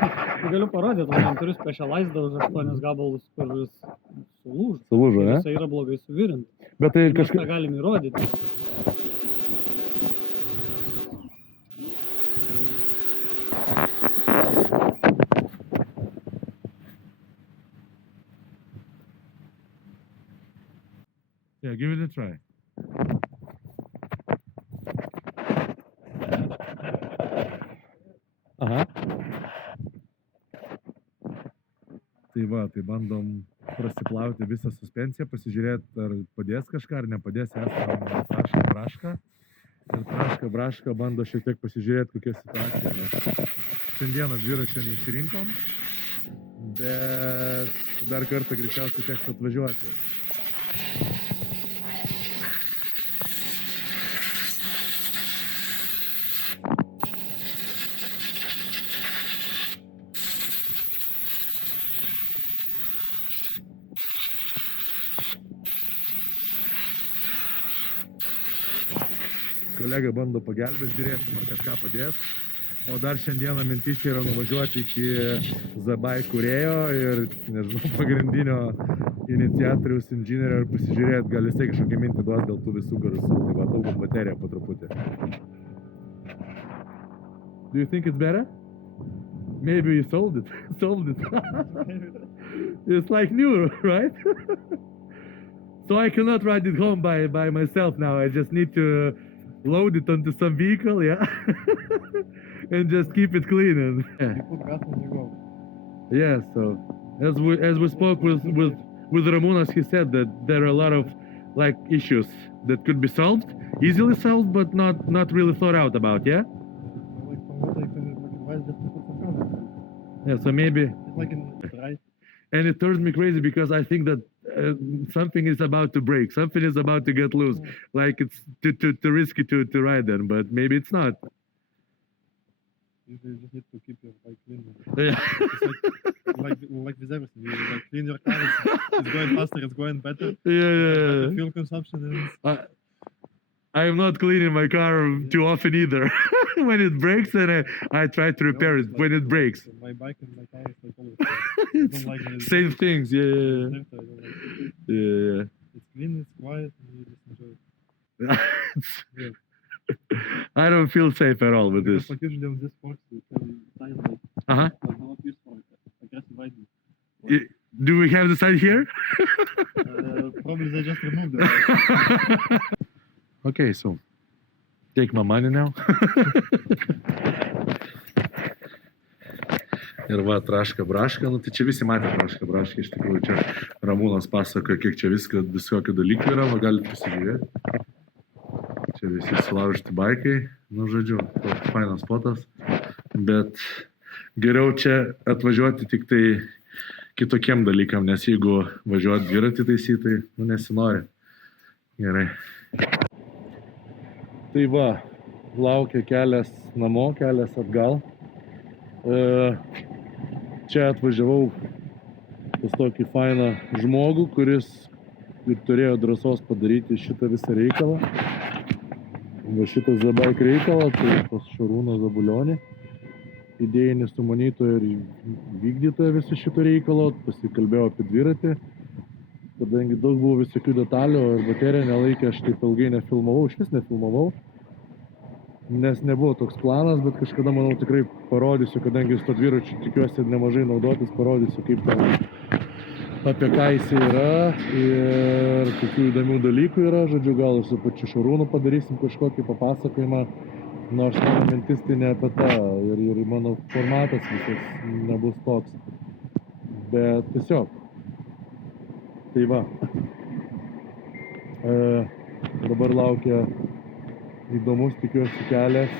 galiu parodyti, man turiu specializdą už 8 gabalus, kur jis sulūžo. Sulūžo, ne? Jisai yra blogai suvirinti. Bet tai Mes tą galim įrodyti. Yeah, give it a try. Tai va, tai bandom prasiplauti visą suspensiją, pasižiūrėti, ar padės kažką, ar nepadės, esam trašką. Ir trašką bando šiek tiek pasižiūrėti, kokia situacija. Nes šiandieną dviračio neišrinkom, bet dar kartą greičiausiai teks atvažiuoti. Kolega bando pagelbėti, žiūrėsim, ar kažką padės. O dar šiandieną mintis yra nuvažiuoti iki Zabai kūrėjo ir, nežinau, pagrindinio iniciatoriaus inžinierio ir pasižiūrėti, gal jisai kažkokią mintį duos dėl tų visų garsų. Tai va, taupom bateriją po truputį. Do you think it's better? Maybe you solved it. It's like new, right? So I cannot ride it home by myself now. I just need to load it onto some vehicle, yeah, and just keep it clean. And You put gas on you go. yeah, so as we spoke with Ramonas, he said that there are a lot of like issues that could be solved, easily solved, but not really thought out about, yeah. Like from what I can advise, just to put some gas on. Yeah, so maybe, It's like in right. and it turns me crazy because I think that something is about to break, something is about to get loose, like it's too risky to ride them, but maybe it's not. You just need to keep your bike clean. Yeah. It's like with everything. You like clean your car. It's going faster. It's going better. Yeah. The fuel consumption is. I am not cleaning my car too often either. When it breaks, then I try to repair it when it breaks. My bike and my car is like always. I don't like it. Same things, yeah. I don't like it. Yeah. It's clean. It's quiet. And you just enjoy it. Yeah. I don't feel safe at all with this. Like usually on this forks, you can sign like Uh-huh. not use for aggressive riding. Do we have the side here? Probably they just removed it. Okay, so take my money now. Ir va, traška braška, nu tai čia visi matė traška braška, iš tikrųjų čia Ramūnas pasakoja, kiek čia visokių dalykų yra, va galite pasižiūrėti. Čia visi sulaužyti baikai, nu žodžiu, toks fainas spotas, bet geriau čia atvažiuoti tik tai kitokiem dalykam, nes jeigu važiuoti dviratį taisyti, tai nu nesinori. Gerai. Tai va, laukia kelias namo, kelias atgal. Čia atvažiavau pas tokį fainą žmogų, kuris ir turėjo drąsos padaryti šitą visą reikalą. Va šitą Zabaik reikalą, tai pas Šarūną Zabulionį, idėjinis sumanytoja ir vykdytoja viso šito reikalo, pasikalbėjau apie dviratį. Kadangi daug buvo visokių detalių ir baterija nelaikė, aš taip ilgai nefilmavau, išvis nefilmavau. Nes nebuvo toks planas, bet kažkada, manau, tikrai parodysiu, kadangi su to dviračiu tikiuosi nemažai naudotis, parodysiu, kaip ten, apie ką jis yra ir kokių įdomių dalykų yra. Žodžiu, gal su pačiu Šarūnu padarysim kažkokį papasakojimą, nors mano mintis tai ne apie tą ir mano formatas visas nebus toks. Bet tiesiog. Tai va. Dabar laukia įdomus, tikiuosi, kelias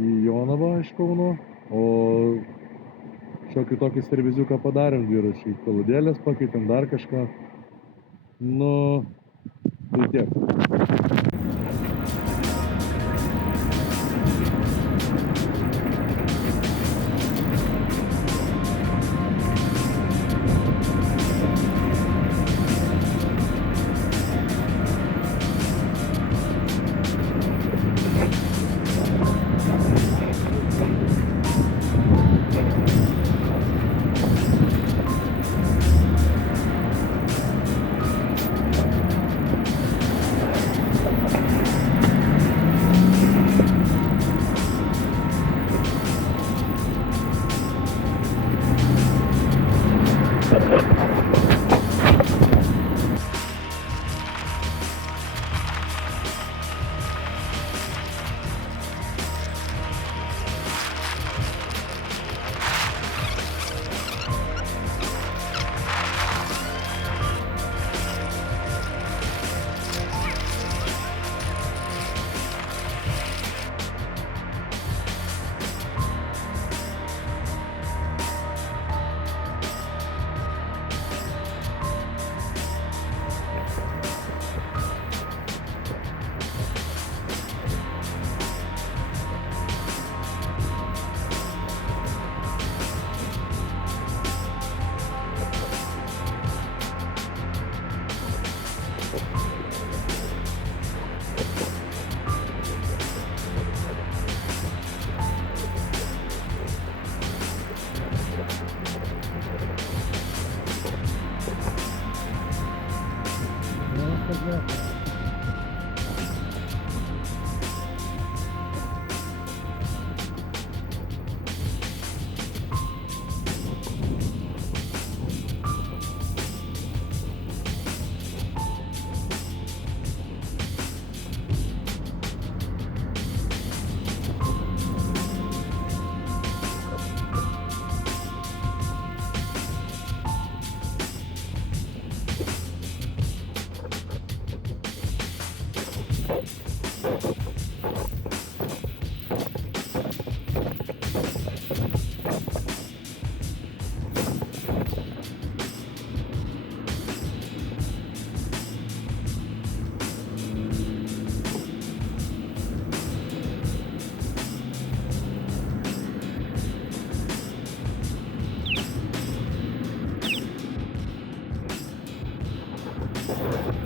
į Jonavą iš Kauno, o šiokį tokį serviziuką padarėm dviračiui. Kaludėlės pakeitėm, dar kažką. Nu, tai tiek. Ačiū.